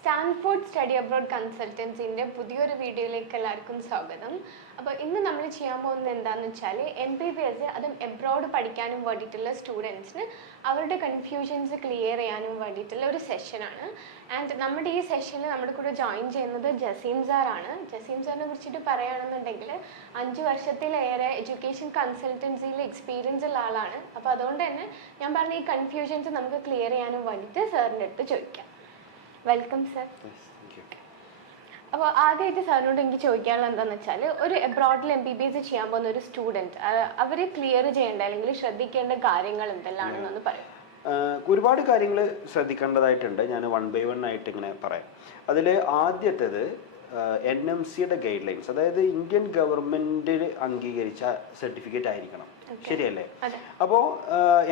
Stanford study abroad കൺസൾട്ടൻസിന്റെ പുതിയൊരു വീഡിയോയിലേക്ക് എല്ലാവർക്കും സ്വാഗതം. അപ്പോൾ ഇന്ന് നമ്മൾ ചെയ്യാൻ പോകുന്നത് എന്താണെന്ന് വെച്ചാൽ എം ബി ബി എസ് അതും എബ്രോഡ് പഠിക്കാനും വേണ്ടിയിട്ടുള്ള സ്റ്റുഡൻസിന് അവരുടെ കൺഫ്യൂഷൻസ് ക്ലിയർ ചെയ്യാനും വേണ്ടിയിട്ടുള്ള ഒരു സെഷനാണ് ആൻഡ് നമ്മുടെ ഈ സെഷനിൽ നമ്മുടെ കൂടെ ജോയിൻ ചെയ്യുന്നത് ജസീം സാറാണ് ജസീം സാറിനെ കുറിച്ചിട്ട് പറയുകയാണെന്നുണ്ടെങ്കിൽ അഞ്ച് വർഷത്തിലേറെ എഡ്യൂക്കേഷൻ കൺസൾട്ടൻസിയിൽ എക്സ്പീരിയൻസ് ഉള്ള ആളാണ്. അപ്പോൾ അതുകൊണ്ട് തന്നെ ഞാൻ പറഞ്ഞ ഈ കൺഫ്യൂഷൻസ് നമുക്ക് ക്ലിയർ ചെയ്യാനും വേണ്ടിയിട്ട് സാറിന്റെ അടുത്ത് ചോദിക്കാം. വെൽക്കം സർ അപ്പോൾ ആദ്യമായിട്ട് സാറിനോട് എനിക്ക് ചോദിക്കാനുള്ള എന്താണെന്ന് വെച്ചാൽ ഒരു എബ്രോഡിൽ എം ബി ബി എസ് ചെയ്യാൻ പോകുന്ന ഒരു സ്റ്റുഡന്റ് അവർ ക്ലിയർ ചെയ്യേണ്ട അല്ലെങ്കിൽ ശ്രദ്ധിക്കേണ്ട കാര്യങ്ങൾ എന്തെല്ലാമാണെന്നൊന്ന് പറയും. ഒരുപാട് കാര്യങ്ങൾ ശ്രദ്ധിക്കേണ്ടതായിട്ടുണ്ട്. ഞാൻ വൺ ബൈ വൺ ആയിട്ട് ഇങ്ങനെ പറയാം. അതിൽ ആദ്യത്തേത് എൻ എം സിയുടെ ഗൈഡ് ലൈൻസ് അതായത് ഇന്ത്യൻ ഗവൺമെന്റ് അംഗീകരിച്ച സർട്ടിഫിക്കറ്റ് ആയിരിക്കണം. ശരിയല്ലേ? അപ്പോ അപ്പോൾ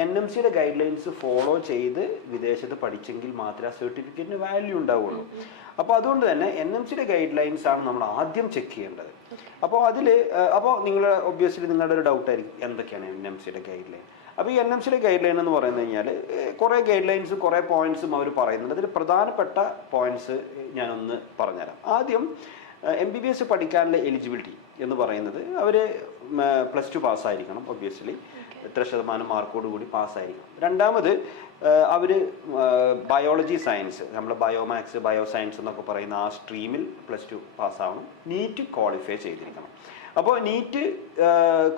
എൻ എം സിയുടെ ഗൈഡ് ലൈൻസ് ഫോളോ ചെയ്ത് വിദേശത്ത് പഠിച്ചെങ്കിൽ മാത്രമേ ആ സർട്ടിഫിക്കറ്റിന് വാല്യൂ ഉണ്ടാവുള്ളൂ. അപ്പോൾ അതുകൊണ്ട് തന്നെ എൻ എം സിയുടെ ഗൈഡ് ലൈൻസ് ആണ് നമ്മൾ ആദ്യം ചെക്ക് ചെയ്യേണ്ടത്. അപ്പോൾ അതിൽ അപ്പോൾ നിങ്ങൾ ഒബ്വിയസ്ലി നിങ്ങളുടെ ഒരു ഡൗട്ട് ആയിരിക്കും എന്തൊക്കെയാണ് എൻ എം സിയുടെ ഗൈഡ് ലൈൻ അപ്പോൾ ഈ എൻ എം സിയുടെ ഗൈഡ് ലൈൻ എന്ന് പറയുന്നത് കഴിഞ്ഞാൽ കുറേ ഗൈഡ് ലൈൻസ് കുറേ പോയിന്റ്സും അവർ പറയുന്നുണ്ട്. അതിൽ പ്രധാനപ്പെട്ട പോയിന്റ്സ് ഞാനൊന്ന് പറഞ്ഞുതരാം. ആദ്യം എം ബി ബി എസ് പഠിക്കാനുള്ള എലിജിബിലിറ്റി എന്ന് പറയുന്നത് അവർ പ്ലസ് ടു പാസ്സായിരിക്കണം ഒബ്വിയസ്ലി എത്ര ശതമാനം മാർക്കോട് കൂടി പാസ്സായിരിക്കണം. രണ്ടാമത് അവർ ബയോളജി സയൻസ് നമ്മൾ ബയോമാക്സ് ബയോ സയൻസ് എന്നൊക്കെ പറയുന്ന ആ സ്ട്രീമിൽ പ്ലസ് ടു പാസ്സാവണം നീറ്റ് ക്വാളിഫൈ ചെയ്തിരിക്കണം. അപ്പോൾ നീറ്റ്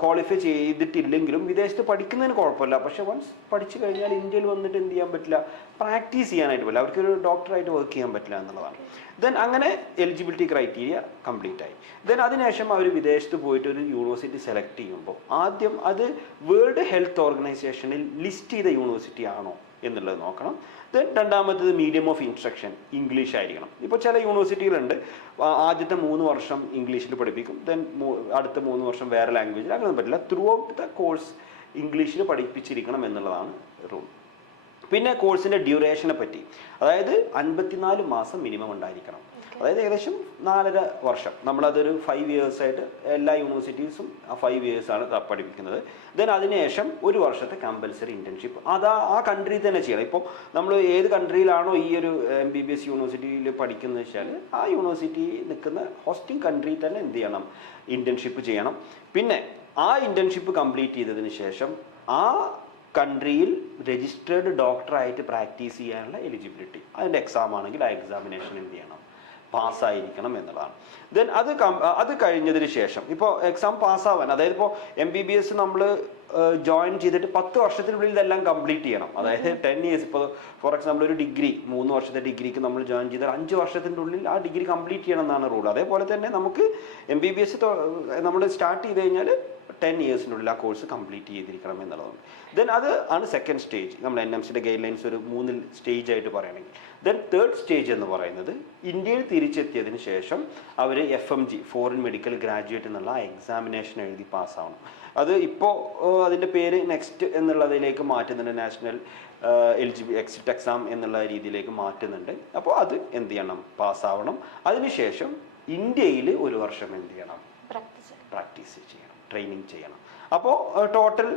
ക്വാളിഫൈ ചെയ്തിട്ടില്ലെങ്കിലും വിദേശത്ത് പഠിക്കുന്നതിന് കുഴപ്പമില്ല. പക്ഷെ വൺസ് പഠിച്ചു കഴിഞ്ഞാൽ ഇന്ത്യയിൽ വന്നിട്ട് എന്ത് ചെയ്യാൻ പറ്റില്ല? പ്രാക്ടീസ് ചെയ്യാനായിട്ട് പറ്റില്ല. അവർക്കൊരു ഡോക്ടറായിട്ട് വർക്ക് ചെയ്യാൻ പറ്റില്ല എന്നുള്ളതാണ്. ദെൻ അങ്ങനെ എലിജിബിലിറ്റി ക്രൈറ്റീരിയ കംപ്ലീറ്റ് ആയി. ദെൻ അതിനുശേഷം അവർ വിദേശത്ത് പോയിട്ട് ഒരു യൂണിവേഴ്സിറ്റി സെലക്ട് ചെയ്യുമ്പോൾ ആദ്യം അത് വേൾഡ് ഹെൽത്ത് ഓർഗനൈസേഷനിൽ ലിസ്റ്റ് ചെയ്ത യൂണിവേഴ്സിറ്റി ആണോ? എന്നുള്ളത് നോക്കണം. ദെൻ രണ്ടാമത്തത് മീഡിയം ഓഫ് ഇൻസ്ട്രക്ഷൻ ഇംഗ്ലീഷ് ആയിരിക്കണം. ഇപ്പോൾ ചില യൂണിവേഴ്സിറ്റികളുണ്ട് ആദ്യത്തെ മൂന്ന് വർഷം ഇംഗ്ലീഷിൽ പഠിപ്പിക്കും. ദെൻ അടുത്ത മൂന്ന് വർഷം വേറെ ലാംഗ്വേജിൽ അങ്ങനെ പറ്റില്ല. ത്രൂ ഔട്ട് ദ കോഴ്സ് ഇംഗ്ലീഷിൽ പഠിപ്പിച്ചിരിക്കണം എന്നുള്ളതാണ് റൂൾ പിന്നെ കോഴ്സിന്റെ ഡ്യൂറേഷനെ പറ്റി. അതായത് അൻപത്തിനാല് മാസം മിനിമം ഉണ്ടായിരിക്കണം. അതായത് ഏകദേശം നാലര വർഷം. നമ്മളതൊരു ഫൈവ് ഇയേഴ്സ് ആയിട്ട് എല്ലാ യൂണിവേഴ്സിറ്റീസും ആ ഫൈവ് ഇയേഴ്സാണ് പഠിപ്പിക്കുന്നത്. ദെൻ അതിനുശേഷം ഒരു വർഷത്തെ കമ്പൽസറി ഇന്റേൺഷിപ്പ് അത് ആ- കൺട്രിയിൽ തന്നെ ചെയ്യണം. ഇപ്പോൾ നമ്മൾ ഏത് കൺട്രിയിലാണോ ഈ ഒരു എം ബി ബി എസ് യൂണിവേഴ്സിറ്റിയിൽ പഠിക്കുന്നത് വെച്ചാൽ ആ യൂണിവേഴ്സിറ്റി നിൽക്കുന്ന ഹോസ്റ്റിംഗ് കൺട്രി തന്നെ എന്ത് ചെയ്യണം? ഇന്റേൺഷിപ്പ് ചെയ്യണം. പിന്നെ ആ ഇന്റേൺഷിപ്പ് കംപ്ലീറ്റ് ചെയ്തതിന് ശേഷം ആ കൺട്രിയിൽ രജിസ്റ്റേർഡ് ഡോക്ടറായിട്ട് പ്രാക്ടീസ് ചെയ്യാനുള്ള എലിജിബിലിറ്റി അതിന്റെ എക്സാം ആണെങ്കിൽ ആ എക്സാമിനേഷൻ എന്ത് ചെയ്യണം? പാസ്സായിരിക്കണം എന്നുള്ളതാണ്. ദെൻ അത് അത് കഴിഞ്ഞതിന് ശേഷം ഇപ്പോൾ എക്സാം പാസ്സാവാൻ അതായത് ഇപ്പോൾ എം ബി ബി എസ് നമ്മൾ ജോയിൻ ചെയ്തിട്ട് പത്ത് വർഷത്തിനുള്ളിൽ ഇതെല്ലാം കംപ്ലീറ്റ് ചെയ്യണം. അതായത് ടെൻ ഇയേഴ്സ് ഇപ്പോൾ ഫോർ എക്സാമ്പിൾ ഒരു ഡിഗ്രി മൂന്ന് വർഷത്തെ ഡിഗ്രിക്ക് നമ്മൾ ജോയിൻ ചെയ്താൽ അഞ്ച് വർഷത്തിന്റെ ഉള്ളിൽ ആ ഡിഗ്രി കംപ്ലീറ്റ് ചെയ്യണം എന്നാണ് റൂൾ അതേപോലെ തന്നെ നമുക്ക് എം ബി ബി എസ് നമ്മൾ സ്റ്റാർട്ട് ചെയ്ത് കഴിഞ്ഞാൽ ടെൻ ഇയേഴ്സിനുള്ളിൽ ആ കോഴ്സ് കംപ്ലീറ്റ് ചെയ്തിരിക്കണം എന്നുള്ളതാണ്. ദെൻ അത് ആണ് സെക്കൻഡ് സ്റ്റേജ് നമ്മൾ എൻ എം സിയുടെ ഗൈഡ് ലൈൻസ് ഒരു മൂന്നിൽ സ്റ്റേജ് ആയിട്ട് പറയുകയാണെങ്കിൽ. ദെൻ തേർഡ് സ്റ്റേജ് എന്ന് പറയുന്നത് ഇന്ത്യയിൽ തിരിച്ചെത്തിയതിന് ശേഷം അവർ F M G foreign medical graduate എന്നുള്ള എക്സാമിനേഷൻ എഴുതി പാസ്സാവണം അത് ഇപ്പോൾ അതിന്റെ പേര് നെക്സ്റ്റ് എന്നുള്ളതിലേക്ക് മാറ്റുന്നുണ്ട്. നാഷണൽ എലിജിബിൾ എക്സിറ്റ് എക്സാം എന്നുള്ള രീതിയിലേക്ക് മാറ്റുന്നുണ്ട്. അപ്പോൾ അത് എന്ത് ചെയ്യണം? പാസ്സാവണം അതിനുശേഷം ഇന്ത്യയിൽ ഒരു വർഷം എന്ത് ചെയ്യണം? പ്രാക്ടീസ് പ്രാക്ടീസ് ചെയ്യണം. ട്രെയിനിങ് ചെയ്യണം. അപ്പോൾ ടോട്ടൽ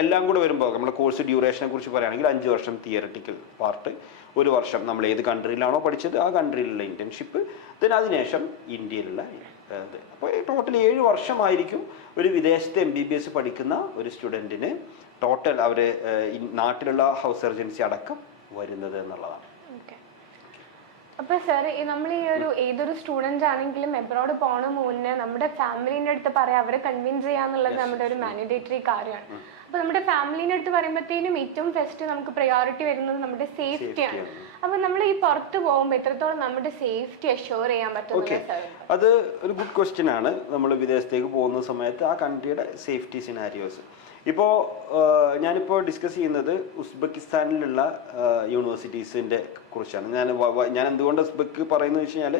എല്ലാം കൂടെ വരുമ്പോൾ നമ്മുടെ കോഴ്സ് ഡ്യൂറേഷനെ കുറിച്ച് പറയുകയാണെങ്കിൽ അഞ്ച് വർഷം തിയറട്ടിക്കൽ പാർട്ട് ഒരു വർഷം നമ്മൾ ഏത് കൺട്രിയിലാണോ പഠിച്ചത് ആ കൺട്രിയിലുള്ള ഇന്റേൺഷിപ്പ് ദെൻ അതിനുശേഷം ഇന്ത്യയിലുള്ള ഇത്. അപ്പോൾ ടോട്ടൽ ഏഴ് വർഷമായിരിക്കും ഒരു വിദേശത്തെ എം ബി ബി എസ് പഠിക്കുന്ന ഒരു സ്റ്റുഡന്റിന് ടോട്ടൽ അവർ നാട്ടിലുള്ള ഹൗസ് സർജൻസി അടക്കം വരുന്നത് എന്നുള്ളതാണ്. ഓക്കെ അപ്പൊ സാർ നമ്മൾ ഈ ഒരു ഏതൊരു സ്റ്റുഡന്റ് ആണെങ്കിലും എബ്രോഡ് പോണ മുന്നേ നമ്മുടെ ഫാമിലിന്റെ അടുത്ത് പറയാം അവരെ കൺവിൻസ് ചെയ്യാന്നുള്ളത് നമ്മുടെ ഒരു മാൻഡേറ്ററി കാര്യമാണ്. അപ്പൊ നമ്മുടെ ഫാമിലിന്റെ അടുത്ത് പറയുമ്പോഴത്തേനും ഏറ്റവും ഫസ്റ്റ് നമുക്ക് പ്രയോറിറ്റി വരുന്നത് നമ്മുടെ സേഫ്റ്റിയാണ് Safety ആണ്. അപ്പൊ നമ്മൾ ഈ പുറത്ത് പോകുമ്പോൾ എത്രത്തോളം നമ്മുടെ സേഫ്റ്റി അഷ്യൂർ ചെയ്യാൻ പറ്റും അത് ഒരു ഗുഡ് ക്വസ്റ്റ്യൻ ആണ്. നമ്മൾ വിദേശത്തേക്ക് പോകുന്ന സമയത്ത് ആ കൺട്രിയുടെ സേഫ്റ്റി സിനാരിയോസ് ഇപ്പോൾ ഞാനിപ്പോൾ ഡിസ്കസ് ചെയ്യുന്നത് ഉസ്ബെക്കിസ്ഥാനിലുള്ള യൂണിവേഴ്സിറ്റീസിന്റെ കുറിച്ചാണ്. ഞാൻ ഞാൻ എന്തുകൊണ്ട് ഉസ്ബെക്ക് പറയുന്നത് വെച്ച് കഴിഞ്ഞാൽ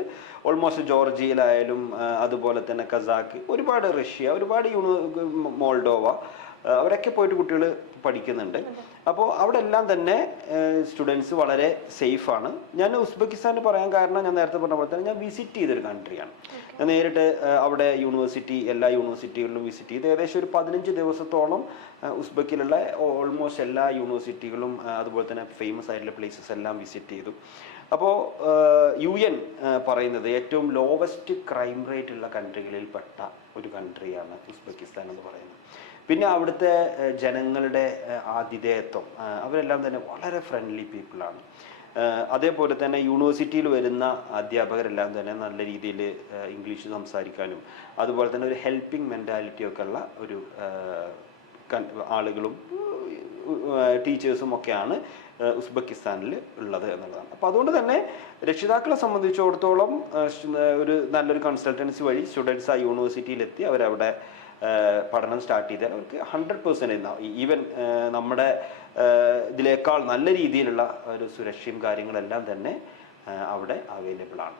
ഓൾമോസ്റ്റ് ജോർജിയയിലായാലും അതുപോലെ തന്നെ കസാക്ക് ഒരുപാട് റഷ്യ ഒരുപാട് യൂണി മോൾഡോവ അവരൊക്കെ പോയിട്ട് കുട്ടികൾ പഠിക്കുന്നുണ്ട്. അപ്പോൾ അവിടെ എല്ലാം തന്നെ സ്റ്റുഡൻസ് വളരെ സേഫ് ആണ്. ഞാൻ ഉസ്ബെക്കിസ്ഥാനിൽ പറയാൻ കാരണം ഞാൻ നേരത്തെ പറഞ്ഞ പോലെ തന്നെ ഞാൻ വിസിറ്റ് ചെയ്തൊരു കൺട്രിയാണ് ഞാൻ നേരിട്ട് അവിടെ യൂണിവേഴ്സിറ്റി എല്ലാ യൂണിവേഴ്സിറ്റികളിലും വിസിറ്റ് ചെയ്ത്. ഏകദേശം ഒരു പതിനഞ്ച് ദിവസത്തോളം ഉസ്ബെക്കിലുള്ള ഓൾമോസ്റ്റ് എല്ലാ യൂണിവേഴ്സിറ്റികളും അതുപോലെ തന്നെ ഫേമസ് ആയിട്ടുള്ള പ്ലേസസ് എല്ലാം വിസിറ്റ് ചെയ്തു. അപ്പോൾ യു എൻ പറയുന്നത് ഏറ്റവും ലോവസ്റ്റ് ക്രൈം റേറ്റ് ഉള്ള കൺട്രികളിൽ പെട്ട ഒരു കൺട്രിയാണ് ഉസ്ബെക്കിസ്ഥാൻ എന്ന് പറയുന്നത്. പിന്നെ അവിടുത്തെ ജനങ്ങളുടെ ആതിഥേയത്വം അവരെല്ലാം തന്നെ വളരെ ഫ്രണ്ട്ലി പീപ്പിളാണ് അതേപോലെ തന്നെ യൂണിവേഴ്സിറ്റിയിൽ വരുന്ന അധ്യാപകരെല്ലാം തന്നെ നല്ല രീതിയിൽ ഇംഗ്ലീഷ് സംസാരിക്കാനും അതുപോലെ തന്നെ ഒരു ഹെൽപ്പിംഗ് മെന്റാലിറ്റി ഒക്കെ ഉള്ള ഒരു ആളുകളും ടീച്ചേഴ്സും ഒക്കെയാണ് ഉസ്ബക്കിസ്ഥാനിൽ ഉള്ളത് എന്നുള്ളതാണ്. അപ്പോൾ അതുകൊണ്ട് തന്നെ രക്ഷിതാക്കളെ സംബന്ധിച്ചിടത്തോളം ഒരു നല്ലൊരു കൺസൾട്ടൻസി വഴി സ്റ്റുഡൻസ് ആ യൂണിവേഴ്സിറ്റിയിലെത്തി അവരവിടെ പഠനം സ്റ്റാർട്ട് ചെയ്താൽ അവർക്ക് ഹൺഡ്രഡ് പെർസെന്റ് ഈവൻ നമ്മുടെ ഇതിലേക്കാൾ ഇതിനേക്കാൾ നല്ല രീതിയിലുള്ള ഒരു സുരക്ഷയും കാര്യങ്ങളെല്ലാം തന്നെ അവിടെ അവൈലബിൾ ആണ്.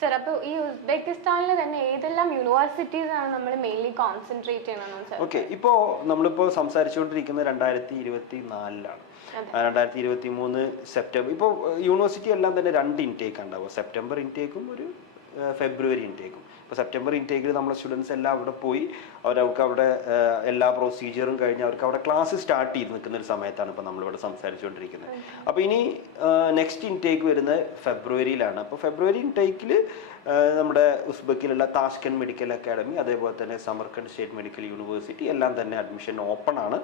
സർ അപ്പോൾ ഈ ഉസ്ബെക്കിസ്ഥാനിൽ തന്നെ ഏതെല്ലാം യൂണിവേഴ്സിറ്റീസ് ആണ് നമ്മൾ മെയിൻലി കോൺസെൻട്രേറ്റ് ചെയ്യണമെന്ന് സർ ഓക്കെ ഇപ്പോൾ നമ്മളിപ്പോൾ സംസാരിച്ചുകൊണ്ടിരിക്കുന്നത് രണ്ടായിരത്തി ഇരുപത്തി നാലിലാണ് രണ്ടായിരത്തി ഇരുപത്തി മൂന്ന് സെപ്റ്റംബർ ഇപ്പോൾ യൂണിവേഴ്സിറ്റി എല്ലാം തന്നെ രണ്ട് ഇൻടേക്ക് ഉണ്ടാവും സെപ്റ്റംബർ ഇൻടേക്കും ഒരു ഫെബ്രുവരി ഇൻടേക്കും ഇപ്പോൾ സെപ്റ്റംബർ ഇൻടേക്കിൽ നമ്മുടെ സ്റ്റുഡൻസ് എല്ലാം അവിടെ പോയി. അവരവർക്ക് അവിടെ എല്ലാ പ്രൊസീജിയറും കഴിഞ്ഞ് അവർക്ക് അവിടെ ക്ലാസ് സ്റ്റാർട്ട് ചെയ്ത് നിൽക്കുന്ന ഒരു സമയത്താണ് ഇപ്പോൾ നമ്മളിവിടെ സംസാരിച്ചുകൊണ്ടിരിക്കുന്നത്. അപ്പോൾ ഇനി നെക്സ്റ്റ് ഇൻടേക്ക് വരുന്നത് ഫെബ്രുവരിയിലാണ് അപ്പോൾ ഫെബ്രുവരി ഇൻടേക്കിൽ നമ്മുടെ ഉസ്ബക്കിലുള്ള താഷ്കൻ മെഡിക്കൽ അക്കാഡമി അതേപോലെ തന്നെ സമർഖണ്ഡ് സ്റ്റേറ്റ് മെഡിക്കൽ യൂണിവേഴ്സിറ്റി എല്ലാം തന്നെ അഡ്മിഷൻ ഓപ്പൺ ആണ്.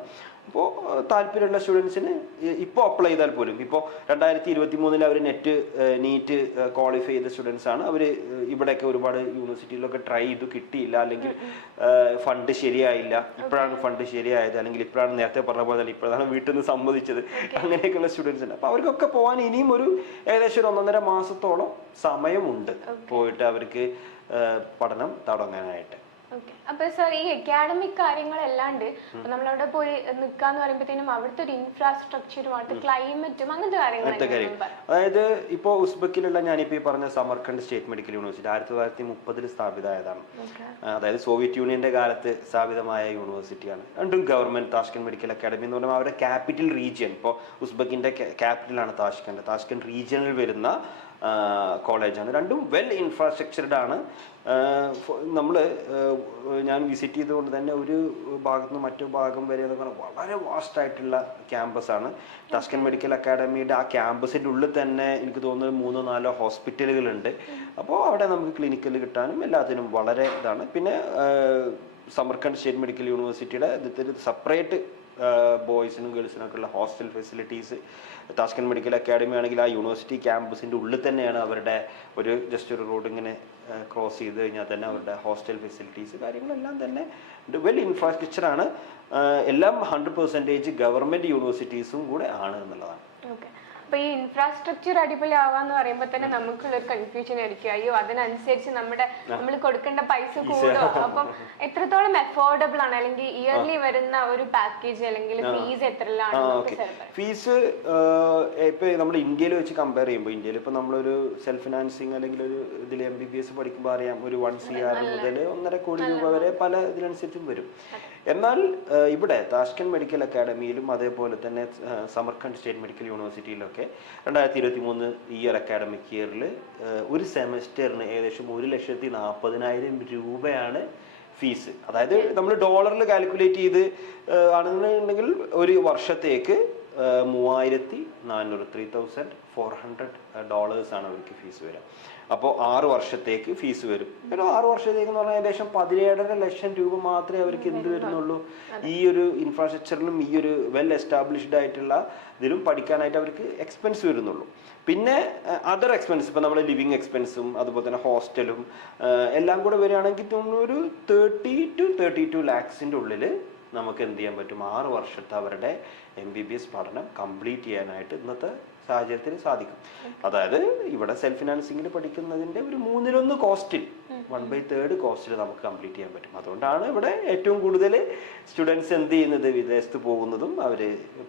അപ്പോൾ താല്പര്യമുള്ള സ്റ്റുഡൻസിന് ഇപ്പോൾ അപ്ലൈ ചെയ്താൽ പോലും ഇപ്പോൾ രണ്ടായിരത്തി ഇരുപത്തി മൂന്നിൽ അവർ നെറ്റ് നീറ്റ് ക്വാളിഫൈ ചെയ്ത സ്റ്റുഡൻസ് ആണ്. അവർ ഇവിടെയൊക്കെ ഒരുപാട് യൂണിവേഴ്സിറ്റിയിലൊക്കെ ട്രൈ ചെയ്തു കിട്ടിയില്ല. അല്ലെങ്കിൽ ഫണ്ട് ശരിയായില്ല. ഇപ്പോഴാണ് ഫണ്ട് ശരിയായത്. അല്ലെങ്കിൽ ഇപ്പോഴാണ് നേരത്തെ പറഞ്ഞ പോലെ തന്നെ ഇപ്പോഴാണ് വീട്ടിൽ നിന്ന് സമ്മതിച്ചത്. അങ്ങനെയൊക്കെയുള്ള സ്റ്റുഡൻസ് ഉണ്ട്. അപ്പോൾ അവർക്കൊക്കെ പോകാൻ ഇനിയും ഒരു ഏകദേശം ഒരു ഒന്നൊന്നര മാസത്തോളം സമയമുണ്ട് പോയിട്ട്. അവർക്ക് പഠനം തുടങ്ങാനായിട്ട്. അപ്പൊ സർ ഈ അക്കാഡമിക് കാര്യങ്ങളല്ലാണ്ട് നമ്മൾ നമ്മളവിടെ പോയി നിൽക്കാന്ന് പറയുമ്പോഴത്തേനും അവിടുത്തെ ഒരു ഇൻഫ്രാസ്ട്രക്ചറും അവിടുത്തെ ക്ലൈമറ്റും അങ്ങനത്തെ കാര്യങ്ങൾ അതായത് ഇപ്പോൾ ഉസ്ബക്കിലുള്ള ഞാനിപ്പോൾ ഈ പറഞ്ഞ സമർഖണ്ഡ് സ്റ്റേറ്റ് മെഡിക്കൽ യൂണിവേഴ്സിറ്റി ആയിരത്തി തൊള്ളായിരത്തി മുപ്പതിൽ സ്ഥാപിതമായതാണ് അതായത് സോവിയറ്റ് യൂണിയന്റെ കാലത്ത് സ്ഥാപിതമായ യൂണിവേഴ്സിറ്റിയാണ്. രണ്ടും ഗവൺമെന്റ് താഷ്കൻ മെഡിക്കൽ അക്കാഡമി എന്ന് പറയുമ്പോൾ അവരുടെ ക്യാപിറ്റൽ റീജിയൻ. ഇപ്പോൾ ഉസ്ബക്കിന്റെ ക്യാപിറ്റലാണ് താഷ്കണ്ട് താഷ്കൻഡ് റീജിയനിൽ വരുന്ന കോളേജാണ് രണ്ടും വെൽ ഇൻഫ്രാസ്ട്രക്ചർഡ് ആണ്. നമ്മൾ ഞാൻ വിസിറ്റ് ചെയ്തുകൊണ്ട് തന്നെ ഒരു ഭാഗത്ത് നിന്ന് മറ്റു ഭാഗം വരെ എന്ന് പറഞ്ഞാൽ വളരെ വാസ്റ്റ് ആയിട്ടുള്ള ക്യാമ്പസാണ് ടസ്കൻ മെഡിക്കൽ അക്കാഡമിയുടെ ആ ക്യാമ്പസിന്റെ ഉള്ളിൽ തന്നെ എനിക്ക് തോന്നുന്നത് മൂന്നോ നാലോ ഹോസ്പിറ്റലുകളുണ്ട് അപ്പോൾ അവിടെ നമുക്ക് ക്ലിനിക്കൽ കിട്ടാനും എല്ലാത്തിനും വളരെ ഇതാണ്. പിന്നെ സമർക്കണ്ട് സ്റ്റേറ്റ് മെഡിക്കൽ യൂണിവേഴ്സിറ്റിയുടെ ഇതിൽ സെപ്പറേറ്റ് ബോയ്സിനും ഗേൾസിനും ഒക്കെ ഉള്ള hostel facilities Tashkent medical academy ആണെങ്കിൽ ആ യൂണിവേഴ്സിറ്റി ക്യാമ്പസിന്റെ ഉള്ളിൽ തന്നെയാണ് അവരുടെ ഒരു ജസ്റ്റ് ഒരു റോഡ് ഇങ്ങനെ ക്രോസ് ചെയ്ത് കഴിഞ്ഞാൽ തന്നെ അവരുടെ ഹോസ്റ്റൽ ഫെസിലിറ്റീസ് കാര്യങ്ങളെല്ലാം തന്നെ വെൽ ഇൻഫ്രാസ്ട്രക്ചർ ആണ്. എല്ലാം ഹൺഡ്രഡ് പെർസെന്റേജ് ഗവൺമെന്റ് യൂണിവേഴ്സിറ്റീസും കൂടെ ആണ് എന്നുള്ളതാണ്. ഓക്കെ അപ്പൊ ഈ ഇൻഫ്രാസ്ട്രക്ചർ അടിപൊളി ആവാന്ന് പറയുമ്പോ തന്നെ നമുക്കുള്ള ഒരു കൺഫ്യൂഷൻ ആയിരിക്കും. അയ്യോ അതിനനുസരിച്ച് നമ്മുടെ നമ്മൾ കൊടുക്കേണ്ട പൈസ കൂടോ. അപ്പം എത്രത്തോളം അഫോർഡബിൾ ആണ്? അല്ലെങ്കിൽ ഇയർലി വരുന്ന ഒരു പാക്കേജ് അല്ലെങ്കിൽ ഫീസ് എത്രയാണ് ഫീസ് ഇപ്പൊ നമ്മൾ ഇന്ത്യയിൽ വെച്ച് കമ്പയർ ചെയ്യുമ്പോൾ ഇന്ത്യയിൽ ഇപ്പൊ നമ്മളൊരു സെൽഫ് ഫിനാൻസിങ് അല്ലെങ്കിൽ ഒരു ഇതിൽ എം ബി ബി എസ് പഠിക്കുമ്പോൾ അറിയാം ഒരു വൺ സി ആർ മുതൽ ഒന്നര കോടി രൂപ വരെ പല ഇതിനനുസരിച്ചും വരും. എന്നാൽ ഇവിടെ താഷ്കൻ മെഡിക്കൽ അക്കാഡമിയിലും അതേപോലെ തന്നെ സമർഖണ്ഡ് സ്റ്റേറ്റ് മെഡിക്കൽ യൂണിവേഴ്സിറ്റിയിലൊക്കെ രണ്ടായിരത്തി ഇരുപത്തി മൂന്ന് ഇയർ അക്കാഡമിക് ഇയറിൽ ഒരു സെമസ്റ്ററിന് ഏകദേശം ഒരു ലക്ഷത്തി നാൽപ്പതിനായിരം രൂപയാണ് ഫീസ്. അതായത് നമ്മൾ ഡോളറിൽ കാൽക്കുലേറ്റ് ചെയ്ത് ആണെന്നുണ്ടെങ്കിൽ ഒരു വർഷത്തേക്ക് മൂവായിരത്തി നാനൂറ് three thousand four hundred dollars ആണ് അവർക്ക് ഫീസ് വരിക. അപ്പോൾ ആറ് വർഷത്തേക്ക് ഫീസ് വരും. ഒരു ആറ് വർഷത്തേക്ക് എന്ന് പറഞ്ഞാൽ ഏകദേശം പതിനേഴര ലക്ഷം രൂപ മാത്രമേ അവർക്ക് എന്ത് വരുന്നുള്ളൂ. ഈ ഒരു ഇൻഫ്രാസ്ട്രക്ചറിലും ഈ ഒരു വെൽ എസ്റ്റാബ്ലിഷ്ഡ് ആയിട്ടുള്ള ഇതിലും പഠിക്കാനായിട്ട് അവർക്ക് എക്സ്പെൻസ് വരുന്നുള്ളൂ. പിന്നെ അതർ എക്സ്പെൻസ് ഇപ്പം നമ്മൾ ലിവിങ് എക്സ്പെൻസും അതുപോലെ തന്നെ ഹോസ്റ്റലും എല്ലാം കൂടെ വരികയാണെങ്കിൽ ഒരു തേർട്ടി ടു തേർട്ടി ടു ലാക്സിന്റെ ഉള്ളിൽ നമുക്ക് എന്ത് ചെയ്യാൻ പറ്റും? ആറ് വർഷത്തെ അവരുടെ എം ബി ബി എസ് പഠനം കംപ്ലീറ്റ് ചെയ്യാനായിട്ട് ഇന്നത്തെ സാഹചര്യത്തിൽ സാധിക്കും. അതായത് ഇവിടെ സെൽഫ് ഫിനാൻസിങ്ങിൽ പഠിക്കുന്നതിന്റെ ഒരു മൂന്നിലൊന്ന് കോസ്റ്റിൽ വൺ ബൈ തേർഡ് കോസ്റ്റിൽ നമുക്ക് കംപ്ലീറ്റ് ചെയ്യാൻ പറ്റും. അതുകൊണ്ടാണ് ഇവിടെ ഏറ്റവും കൂടുതൽ സ്റ്റുഡൻസ് എന്ത് ചെയ്യുന്നത്? വിദേശത്ത് പോകുന്നതും അവർ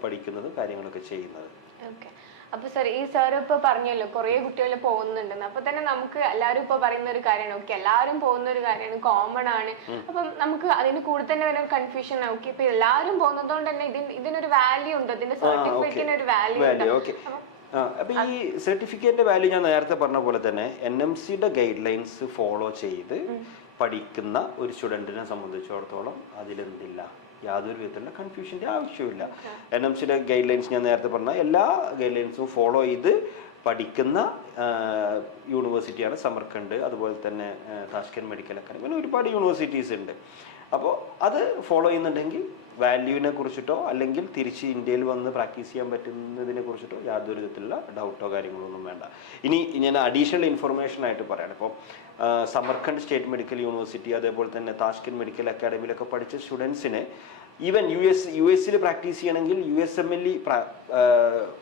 പഠിക്കുന്നതും കാര്യങ്ങളൊക്കെ ചെയ്യുന്നത്. ഓക്കെ അപ്പൊ സാർ ഈ സാർ ഇപ്പൊ പറഞ്ഞല്ലോ കുറേ കുട്ടികൾ പോകുന്നുണ്ടെന്ന്. അപ്പൊ തന്നെ നമുക്ക് എല്ലാവരും ഇപ്പൊ പറയുന്ന ഒരു കാര്യമാണ്. ഓക്കെ എല്ലാവരും പോകുന്ന ഒരു കാര്യമാണ്. കോമൺ ആണ്. അപ്പം നമുക്ക് അതിന് കൂടെ തന്നെ വരുന്ന കൺഫ്യൂഷൻ ഓക്കെ ഇപ്പൊ എല്ലാവരും പോകുന്നതുകൊണ്ട് തന്നെ ഇതിന് ഇതിനൊരു വാല്യൂ ഉണ്ട്. ഇതിന്റെ സർട്ടിഫിക്കറ്റിന് ഒരു വാല്യൂ ഉണ്ട്. അപ്പൊ ഈ സർട്ടിഫിക്കറ്റിന്റെ വാല്യൂ ഞാൻ നേരത്തെ പറഞ്ഞ പോലെ തന്നെ എൻ എം സിയുടെ ഗൈഡ് ലൈൻസ് ഫോളോ ചെയ്ത് പഠിക്കുന്ന ഒരു സ്റ്റുഡന്റിനെ സംബന്ധിച്ചിടത്തോളം അതിലെന്തില്ല? യാതൊരു വിധത്തിലുള്ള കൺഫ്യൂഷന്റെ ആവശ്യമില്ല എൻ എം സിയുടെ ഗൈഡ് ലൈൻസ് ഞാൻ നേരത്തെ പറഞ്ഞ എല്ലാ ഗൈഡ് ലൈൻസും ഫോളോ ചെയ്ത് പഠിക്കുന്ന യൂണിവേഴ്സിറ്റിയാണ് സമർഖണ്ഡ് അതുപോലെ തന്നെ താഷ്കൻ മെഡിക്കൽ അക്കാദമി അങ്ങനെ ഒരുപാട് യൂണിവേഴ്സിറ്റീസ് ഉണ്ട്. അപ്പോൾ അത് ഫോളോ ചെയ്യുന്നുണ്ടെങ്കിൽ വാല്യൂവിനെ കുറിച്ചിട്ടോ അല്ലെങ്കിൽ തിരിച്ച് ഇന്ത്യയിൽ വന്ന് പ്രാക്ടീസ് ചെയ്യാൻ പറ്റുന്നതിനെ കുറിച്ചിട്ടോ യാതൊരു വിധത്തിലുള്ള ഡൗട്ടോ കാര്യങ്ങളോ ഒന്നും വേണ്ട. ഇനി ഞാൻ അഡീഷണൽ ഇൻഫർമേഷൻ ആയിട്ട് പറയണം. ഇപ്പോൾ സമർഖണ്ഡ് സ്റ്റേറ്റ് മെഡിക്കൽ യൂണിവേഴ്സിറ്റി അതേപോലെ തന്നെ താഷ്കിൻ മെഡിക്കൽ അക്കാഡമിയിലൊക്കെ പഠിച്ച സ്റ്റുഡൻസിന് ഈവൻ യു എസ് യു എസിൽ പ്രാക്ടീസ് ചെയ്യണമെങ്കിൽ U S M L E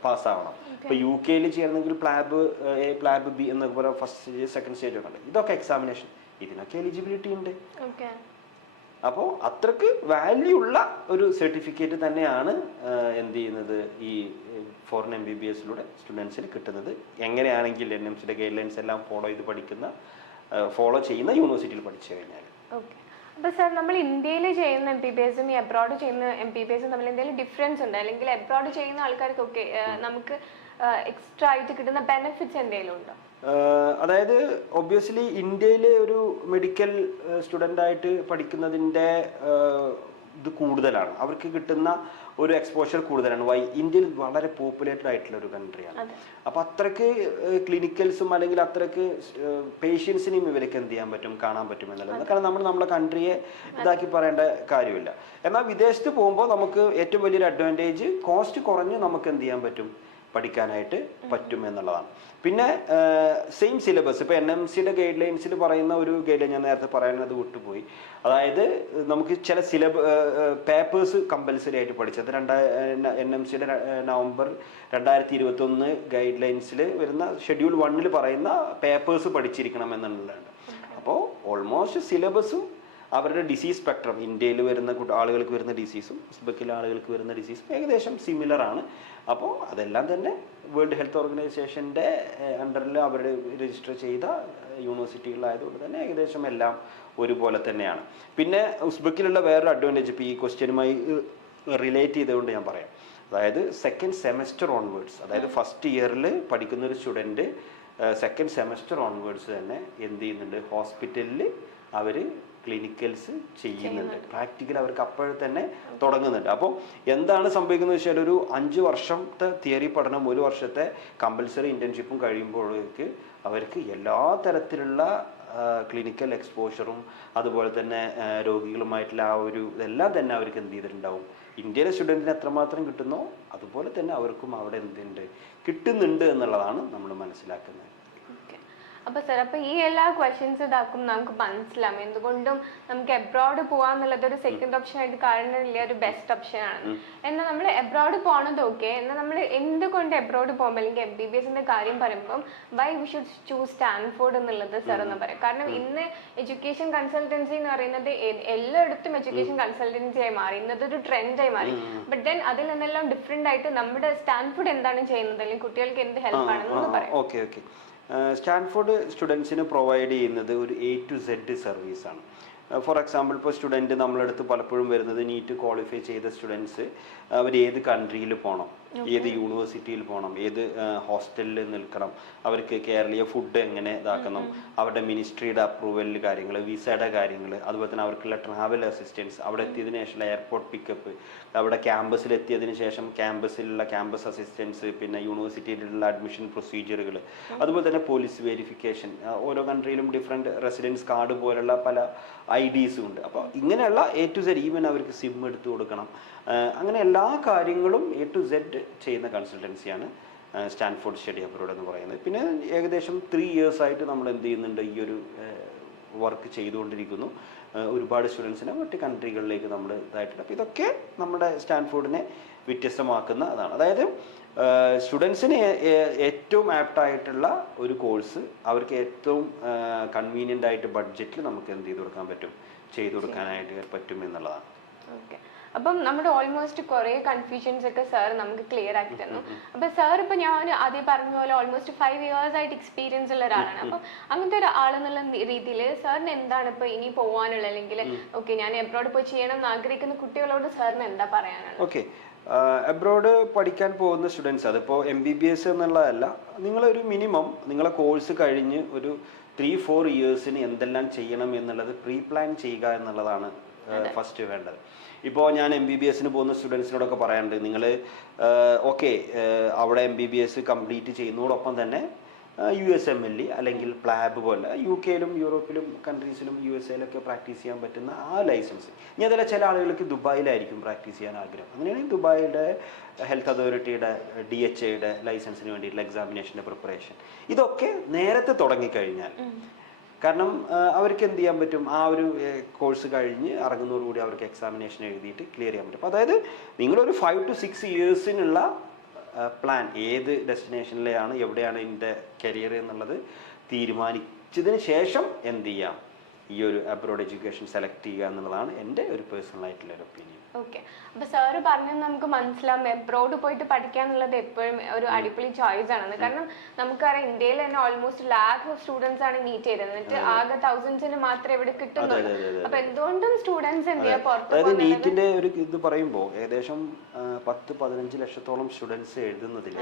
പാസ്സാവണം. ഇപ്പോൾ യു കെയിൽ ചെയ്യണമെങ്കിൽ പ്ലാബ് എ പ്ലാബ് ബി എന്നൊക്കെ പറയാം ഫസ്റ്റ് സ്റ്റേജ് സെക്കൻഡ് സ്റ്റേജ് ഒക്കെ ഉണ്ട്. ഇതൊക്കെ എക്സാമിനേഷൻ ഇതിനൊക്കെ എലിജിബിലിറ്റി ഉണ്ട്. അപ്പോൾ അത്രയ്ക്ക് വാല്യൂ ഉള്ള ഒരു സർട്ടിഫിക്കറ്റ് തന്നെയാണ് എന്ത് ചെയ്യുന്നത്? ഈ ഫോറിൻ എം ബി ബി എസിലൂടെ സ്റ്റുഡൻസിന് കിട്ടുന്നത്. എങ്ങനെയാണെങ്കിൽ എൻ എം സിയുടെ ഗൈഡ് ലൈൻസ് എല്ലാം ഫോളോ ചെയ്ത് പഠിക്കുന്ന ഫോളോ ചെയ്യുന്ന യൂണിവേഴ്സിറ്റിയിൽ പഠിച്ചു കഴിഞ്ഞാൽ ഓക്കെ അപ്പൊ സാർ നമ്മൾ ഇന്ത്യയിൽ ചെയ്യുന്ന എം ബി ബി എസും ഈ അബ്രോഡ് ചെയ്യുന്ന എം ബി ബി എസും തമ്മിൽ എന്തെങ്കിലും ഡിഫറൻസ് ഉണ്ട്? അല്ലെങ്കിൽ അബ്രോഡ് ചെയ്യുന്ന ആൾക്കാർക്കൊക്കെ നമുക്ക് എക്സ്ട്രാ ആയിട്ട് കിട്ടുന്ന ബെനിഫിറ്റ്സ് എന്തെങ്കിലും ഉണ്ടോ? അതായത് ഒബ്വിയസ്ലി ഇന്ത്യയിലെ ഒരു മെഡിക്കൽ സ്റ്റുഡന്റ് ആയിട്ട് പഠിക്കുന്നതിന്റെ ഇത് കൂടുതലാണ്. അവർക്ക് കിട്ടുന്ന ഒരു എക്സ്പോഷർ കൂടുതലാണ്. വൈ ഇന്ത്യയിൽ വളരെ പോപ്പുലേറ്റഡ് ആയിട്ടുള്ള ഒരു കൺട്രിയാണ് അപ്പം അത്രയ്ക്ക് ക്ലിനിക്കൽസും അല്ലെങ്കിൽ അത്രയ്ക്ക് പേഷ്യൻസിനെയും ഇവർക്ക് എന്ത് ചെയ്യാൻ പറ്റും കാണാൻ പറ്റും എന്നുള്ളത്. കാരണം നമ്മൾ നമ്മുടെ കൺട്രിയെ ഇതാക്കി പറയേണ്ട കാര്യമില്ല. എന്നാൽ വിദേശത്ത് പോകുമ്പോൾ നമുക്ക് ഏറ്റവും വലിയൊരു അഡ്വാന്റേജ് കോസ്റ്റ് കുറഞ്ഞ് നമുക്ക് എന്ത് ചെയ്യാൻ പറ്റും? പഠിക്കാനായിട്ട് പറ്റും എന്നുള്ളതാണ്. പിന്നെ സെയിം സിലബസ് ഇപ്പോൾ എൻ എം സിയുടെ ഗൈഡ് ലൈൻസിൽ പറയുന്ന ഒരു ഗൈഡ് ലൈൻ ഞാൻ നേരത്തെ പറയാനത് വിട്ടുപോയി. അതായത് നമുക്ക് ചില സിലബ പേപ്പേഴ്സ് കമ്പൽസറി ആയിട്ട് പഠിച്ചത് രണ്ടാ എൻ എം സിയുടെ നവംബർ രണ്ടായിരത്തി ഇരുപത്തി ഒന്ന് ഗൈഡ് ലൈൻസിൽ വരുന്ന ഷെഡ്യൂൾ വണ്ണിൽ പറയുന്ന പേപ്പേഴ്സ് പഠിച്ചിരിക്കണം എന്നുള്ളതാണ്. അപ്പോൾ ഓൾമോസ്റ്റ് സിലബസും അവരുടെ ഡിസീസ് സ്പെക്ട്രം ഇന്ത്യയിൽ വരുന്ന ആളുകൾക്ക് വരുന്ന ഡിസീസും ഉസ്ബെക്കിലെ ആളുകൾക്ക് വരുന്ന ഡിസീസും ഏകദേശം സിമിലർ ആണ്. അപ്പോൾ അതെല്ലാം തന്നെ വേൾഡ് ഹെൽത്ത് ഓർഗനൈസേഷന്റെ അണ്ടറിൽ അവർ രജിസ്റ്റർ ചെയ്ത യൂണിവേഴ്സിറ്റികളായതുകൊണ്ട് തന്നെ ഏകദേശം എല്ലാം ഒരുപോലെ തന്നെയാണ്. പിന്നെ ഉസ്ബെക്കിലുള്ള വേറൊരു അഡ്വാന്റേജ് ഇപ്പോൾ ഈ ക്വസ്റ്റ്യനുമായി റിലേറ്റ് ചെയ്തുകൊണ്ട് ഞാൻ പറയാം. അതായത് സെക്കൻഡ് സെമസ്റ്റർ ഓൺവേർഡ്സ് അതായത് ഫസ്റ്റ് ഇയറിൽ പഠിക്കുന്ന ഒരു സ്റ്റുഡന്റ് സെക്കൻഡ് സെമസ്റ്റർ ഓൺവേർഡ്സ് തന്നെ എന്ത് ചെയ്യുന്നുണ്ട്? ഹോസ്പിറ്റലിൽ അവർ ക്ലിനിക്കൽസ് ചെയ്യുന്നുണ്ട്. പ്രാക്ടിക്കൽ അവർക്ക് അപ്പോഴെ തന്നെ തുടങ്ങുന്നുണ്ട്. അപ്പോൾ എന്താണ് സംഭവിക്കുന്നത് വെച്ചാൽ ഒരു അഞ്ച് വർഷത്തെ തിയറി പഠനം ഒരു വർഷത്തെ കമ്പൽസറി ഇന്റേൺഷിപ്പും കഴിയുമ്പോഴേക്ക് അവർക്ക് എല്ലാ തരത്തിലുള്ള ക്ലിനിക്കൽ എക്സ്പോഷറും അതുപോലെ തന്നെ രോഗികളുമായിട്ടുള്ള ആ ഒരു ഇതെല്ലാം തന്നെ അവർക്ക് എന്ത് ചെയ്തിട്ടുണ്ടാവും. ഇന്ത്യയിലെ സ്റ്റുഡന്റിന് എത്രമാത്രം കിട്ടുന്നോ അതുപോലെ തന്നെ അവർക്കും അവിടെ എന്തുണ്ട് കിട്ടുന്നുണ്ട് എന്നുള്ളതാണ് നമ്മൾ മനസ്സിലാക്കുന്നത്. ഓക്കെ അപ്പൊ അപ്പോൾ അപ്പൊ ഈ എല്ലാ ക്വസ്റ്റ്യൻസ് ഇതാക്കും നമുക്ക് മനസ്സിലാവും. എന്തുകൊണ്ടും നമുക്ക് എബ്രോഡ് പോവാന്നുള്ളത് ഒരു സെക്കൻഡ് ഓപ്ഷൻ ആയിട്ട് കാണുന്നില്ല ഒരു ബെസ്റ്റ് ഓപ്ഷൻ ആണ്. എന്നാൽ നമ്മൾ എബ്രോഡ് പോണത് ഓക്കെ എന്നാൽ നമ്മൾ എന്തുകൊണ്ട് എബ്രോഡ് പോകുമ്പോൾ അല്ലെങ്കിൽ എം ബി ബി കാര്യം പറയുമ്പോൾ why we should choose Stanford എന്നുള്ളത് സർ എന്ന് പറയാം. കാരണം ഇന്ന് എഡ്യൂക്കേഷൻ കൺസൾട്ടൻസി എന്ന് പറയുന്നത് എല്ലായിടത്തും എഡ്യൂക്കേഷൻ കൺസൾട്ടൻസി ആയി മാറി. ഇന്നത് ഒരു ട്രെൻഡായി മാറി. ബട്ട് ദെൻ അതിൽ നിന്നെല്ലാം ഡിഫറെന്റ് ആയിട്ട് നമ്മുടെ സ്റ്റാൻഫോർഡ് എന്താണ് ചെയ്യുന്നത്? അല്ലെങ്കിൽ കുട്ടികൾക്ക് എന്ത് ഹെൽപ്പ് ആണെന്ന് പറയാം. സ്റ്റാൻഫോർഡ് സ്റ്റുഡൻസിന് പ്രൊവൈഡ് ചെയ്യുന്നത് ഒരു എ ടു സെഡ് സർവീസാണ് ഫോർ എക്സാമ്പിൾ ഇപ്പോൾ സ്റ്റുഡന്റ് നമ്മളടുത്ത് പലപ്പോഴും വരുന്നത് നീറ്റ് ക്വാളിഫൈ ചെയ്ത സ്റ്റുഡൻസ് അവർ ഏത് കൺട്രിയിൽ പോകണം ഏത് യൂണിവേഴ്സിറ്റിയിൽ പോകണം ഏത് ഹോസ്റ്റലിൽ നിൽക്കണം അവർക്ക് കേരളീയ ഫുഡ് എങ്ങനെ ഇതാക്കണം അവരുടെ മിനിസ്ട്രിയുടെ അപ്രൂവൽ കാര്യങ്ങൾ വിസയുടെ കാര്യങ്ങൾ അതുപോലെ തന്നെ അവർക്കുള്ള ട്രാവൽ അസിസ്റ്റൻസ് അവിടെ എത്തിയതിനു ശേഷമുള്ള എയർപോർട്ട് പിക്കപ്പ് അവിടെ ക്യാമ്പസിൽ എത്തിയതിന് ശേഷം ക്യാമ്പസിലുള്ള ക്യാമ്പസ് അസിസ്റ്റൻസ് പിന്നെ യൂണിവേഴ്സിറ്റിയിലുള്ള അഡ്മിഷൻ പ്രൊസീജിയറുകൾ അതുപോലെ തന്നെ പോലീസ് വെരിഫിക്കേഷൻ ഓരോ കൺട്രിയിലും ഡിഫറെന്റ് റെസിഡൻസ് കാർഡ് പോലുള്ള പല ഐ ഡീസും ഉണ്ട്. അപ്പോൾ ഇങ്ങനെയുള്ള എ ടു സെഡ് ഈവൻ അവർക്ക് സിം എടുത്തു കൊടുക്കണം. അങ്ങനെ എല്ലാ കാര്യങ്ങളും എ ടു സെഡ് ചെയ്യുന്ന കൺസൾട്ടൻസിയാണ് സ്റ്റാൻഫോർഡ് സ്റ്റഡി അബ്രോഡ് എന്ന് പറയുന്നത്. പിന്നെ ഏകദേശം ത്രീ ഇയേഴ്സ് ആയിട്ട് നമ്മൾ എന്ത് ചെയ്യുന്നുണ്ട് ഈ ഒരു വർക്ക് ചെയ്തുകൊണ്ടിരിക്കുന്നു. ഒരുപാട് സ്റ്റുഡൻസിനെ മറ്റ് കൺട്രികളിലേക്ക് നമ്മൾ ഇതായിട്ടുണ്ട്. അപ്പോൾ ഇതൊക്കെ നമ്മുടെ സ്റ്റാൻഫോർഡിനെ വ്യത്യസ്തമാക്കുന്ന അതാണ്. അതായത് സ്റ്റുഡൻസിന് ഏറ്റവും ആപ്റ്റായിട്ടുള്ള ഒരു കോഴ്സ് അവർക്ക് ഏറ്റവും കൺവീനിയന്റ് ആയിട്ട് ബഡ്ജറ്റിൽ നമുക്ക് എന്ത് ചെയ്ത് കൊടുക്കാൻ പറ്റും? ചെയ്തു കൊടുക്കാനായിട്ട് പറ്റും എന്നുള്ളതാണ്. ഓക്കെ. അപ്പം നമ്മുടെ ഓൾമോസ്റ്റ് കുറേ കൺഫ്യൂഷൻസ് ഒക്കെ സാർ നമുക്ക് ക്ലിയർ ആക്കി തന്നു. അപ്പൊ സാർ ഇപ്പൊ ഞാൻ ആദ്യം പറഞ്ഞ പോലെ ഓൾമോസ്റ്റ് ഫൈവ് ഇയേഴ്സ് ആയിട്ട് എക്സ്പീരിയൻസ് ഉള്ള ഒരാളാണ്. അപ്പം അങ്ങനത്തെ ഒരു ആളെന്നുള്ള രീതിയിൽ സാറിന് എന്താണ് ഇപ്പൊ ഇനി പോവാനുള്ള അല്ലെങ്കിൽ ഓക്കെ ഞാൻ എബ്രോഡ് പോയി ചെയ്യണം എന്ന് ആഗ്രഹിക്കുന്ന കുട്ടികളോട് സാറിന് എന്താ പറയാനാണ് ഓക്കെ അബ്രോഡ് പഠിക്കാൻ പോകുന്ന സ്റ്റുഡൻസ് അതിപ്പോൾ എം ബി ബി എസ് എന്നുള്ളതല്ല നിങ്ങളൊരു മിനിമം നിങ്ങളെ കോഴ്സ് കഴിഞ്ഞ് ഒരു ത്രീ ഫോർ ഇയേഴ്സിന് എന്തെല്ലാം ചെയ്യണം എന്നുള്ളത് പ്രീ പ്ലാൻ ചെയ്യുക എന്നുള്ളതാണ് ഫസ്റ്റ് വേണ്ടത്. ഇപ്പോൾ ഞാൻ എം ബി ബി എസിന് പോകുന്ന സ്റ്റുഡൻസിനോടൊക്കെ പറയാനുണ്ട് നിങ്ങൾ ഓക്കെ അവിടെ M B B S complete ചെയ്യുന്നതോടൊപ്പം തന്നെ U S M L E അല്ലെങ്കിൽ പ്ലാബ് പോലെ യു കെയിലും യൂറോപ്പിലും കൺട്രീസിലും യു എസ് എയിലൊക്കെ പ്രാക്ടീസ് ചെയ്യാൻ പറ്റുന്ന ആ ലൈസൻസ്. ഇനി അതിലെ ചില ആളുകൾക്ക് ദുബായിലായിരിക്കും പ്രാക്ടീസ് ചെയ്യാൻ ആഗ്രഹം. അങ്ങനെയാണെങ്കിൽ ദുബായിയുടെ ഹെൽത്ത് അതോറിറ്റിയുടെ ഡി എച്ച് എയുടെ ലൈസൻസിന് വേണ്ടിയിട്ടുള്ള എക്സാമിനേഷന്റെ പ്രിപ്പറേഷൻ ഇതൊക്കെ നേരത്തെ തുടങ്ങിക്കഴിഞ്ഞാൽ കാരണം അവർക്ക് എന്ത് ചെയ്യാൻ പറ്റും? ആ ഒരു കോഴ്സ് കഴിഞ്ഞ് ഇറങ്ങുന്നതോടുകൂടി അവർക്ക് എക്സാമിനേഷൻ എഴുതിയിട്ട് ക്ലിയർ ചെയ്യാൻ പറ്റും. അപ്പോൾ അതായത് നിങ്ങളൊരു ഫൈവ് ടു സിക്സ് ഇയേഴ്സിനുള്ള പ്ലാൻ ഏത് ഡെസ്റ്റിനേഷനിലെയാണ് എവിടെയാണ് എന്റെ കരിയർ എന്നുള്ളത് തീരുമാനിച്ചതിന് ശേഷം എന്ത് ചെയ്യാം? ഈ ഒരു അബ്രോഡ് എഡ്യൂക്കേഷൻ സെലക്ട് ചെയ്യുക എന്നുള്ളതാണ് എന്റെ ഒരു പേഴ്സണൽ ആയിട്ടുള്ള ഒരു ഒപ്പീനിയൻ ഓക്കെ അപ്പൊ സാറ് പറഞ്ഞത് നമുക്ക് മനസ്സിലാവും. എബ്രോഡ് പോയിട്ട് പഠിക്കാന്നുള്ളത് എപ്പോഴും ഒരു അടിപൊളി ചോയ്സ് ആണെന്ന് കാരണം നമുക്കറിയാം ഇന്ത്യയിൽ തന്നെ ഓൾമോസ്റ്റ് ലാക്ക് ഓഫ് സ്റ്റുഡൻസ് ആണ് മീറ്റ് ചെയ്തത്. എന്നിട്ട് ആകെ തൗസൻഡ്സിന് മാത്രമേ ഇവിടെ കിട്ടുന്നുള്ളൂ. അപ്പൊ എന്തുകൊണ്ടും സ്റ്റുഡൻസ് എന്ത് ചെയ്യാ പുറത്ത് അതായത് നീറ്റിന്റെ ഒരു ഇത് പറയുമ്പോൾ ഏകദേശം പത്ത് പതിനഞ്ച് ലക്ഷത്തോളം സ്റ്റുഡൻസ് എഴുതുന്നതിൽ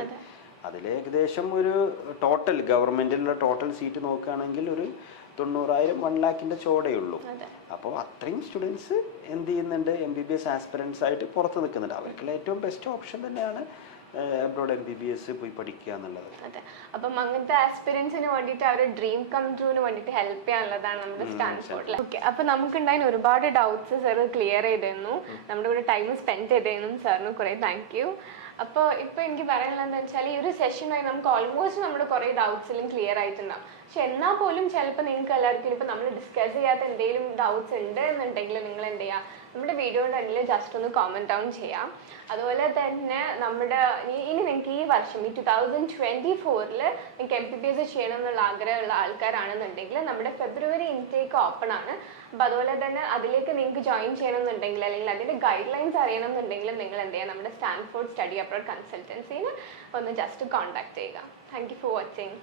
അതിൽ ഏകദേശം ഒരു ടോട്ടൽ ഗവൺമെന്റിലുള്ള ടോട്ടൽ സീറ്റ് നോക്കുകയാണെങ്കിൽ ഒരു തൊണ്ണൂറായിരം വൺ ലാക്കിന്റെ ചോടേ ഉള്ളൂ അപ്പോൾ അത്രയും സ്റ്റുഡൻസ് എന്ത് ചെയ്യുന്നുണ്ട്? M B B S aspirants ആയിട്ട് പുറത്ത് നിൽക്കുന്നുണ്ട്. അവർക്കുള്ള ഏറ്റവും ബെസ്റ്റ് ഓപ്ഷൻ തന്നെയാണ് abroad M B B S പോയി പഠിക്കുക എന്നുള്ളത്. അതെ. അപ്പം അങ്ങനത്തെ ആസ്പിരൻസിന് വേണ്ടിയിട്ട് അവരുടെ ഡ്രീം കം ട്രൂന് വേണ്ടിയിട്ട് ഹെൽപ്പ് ചെയ്യാനുള്ളതാണ് നമ്മുടെ സ്റ്റാൻഫോർഡിൽ ഓക്കെ അപ്പം നമുക്കുണ്ടായിരുന്ന ഒരുപാട് ഡൗട്ട്സ് സാർ ക്ലിയർ ചെയ്തിരുന്നു. നമ്മുടെ കൂടെ ടൈം സ്പെൻഡ് ചെയ്തിരുന്നു. സാറിന് കുറേ താങ്ക് യു അപ്പോൾ ഇപ്പോൾ എനിക്ക് പറയാനുള്ളത് എന്താ വെച്ചാൽ ഈ ഒരു സെഷനായി നമുക്ക് ഓൾമോസ്റ്റ് നമ്മുടെ കുറേ ഡൗട്ട്സിലും ക്ലിയർ ആയിട്ടുണ്ടാവും. പക്ഷെ എന്നാൽ പോലും ചിലപ്പോൾ നിങ്ങൾക്ക് എല്ലാവർക്കും ഇപ്പോൾ നമ്മൾ ഡിസ്കസ് ചെയ്യാത്ത എന്തെങ്കിലും ഡൗട്ട്സ് ഉണ്ട് എന്നുണ്ടെങ്കിൽ നിങ്ങൾ എന്ത് ചെയ്യുക നമ്മുടെ വീഡിയോയുടെ അടിയിൽ ജസ്റ്റ് ഒന്ന് കോമന്റ് ഡൗൺ ചെയ്യാം. അതുപോലെ തന്നെ നമ്മുടെ ഇനി നിങ്ങൾക്ക് ഈ വർഷം ഈ ടു തൗസൻഡ് ട്വന്റി ഫോറിൽ നിങ്ങൾക്ക് എം പി ബി എസ് ചെയ്യണം എന്നുള്ള ആഗ്രഹമുള്ള ആൾക്കാരാണെന്നുണ്ടെങ്കിൽ നമ്മുടെ ഫെബ്രുവരി ഇൻടേക്ക് ഓപ്പൺ ആണ്. അപ്പോൾ അതുപോലെ തന്നെ അതിലേക്ക് നിങ്ങൾക്ക് ജോയിൻ ചെയ്യണമെന്നുണ്ടെങ്കിൽ അല്ലെങ്കിൽ അതിന്റെ ഗൈഡ് ലൈൻസ് അറിയണമെന്നുണ്ടെങ്കിൽ നിങ്ങൾ എന്ത് ചെയ്യുക നമ്മുടെ സ്റ്റാൻഫോർഡ് സ്റ്റഡി അബ്രോഡ് കൺസൾട്ടൻസിന് ഒന്ന് ജസ്റ്റ് കോൺടാക്ട് ചെയ്യുക. Thank you for watching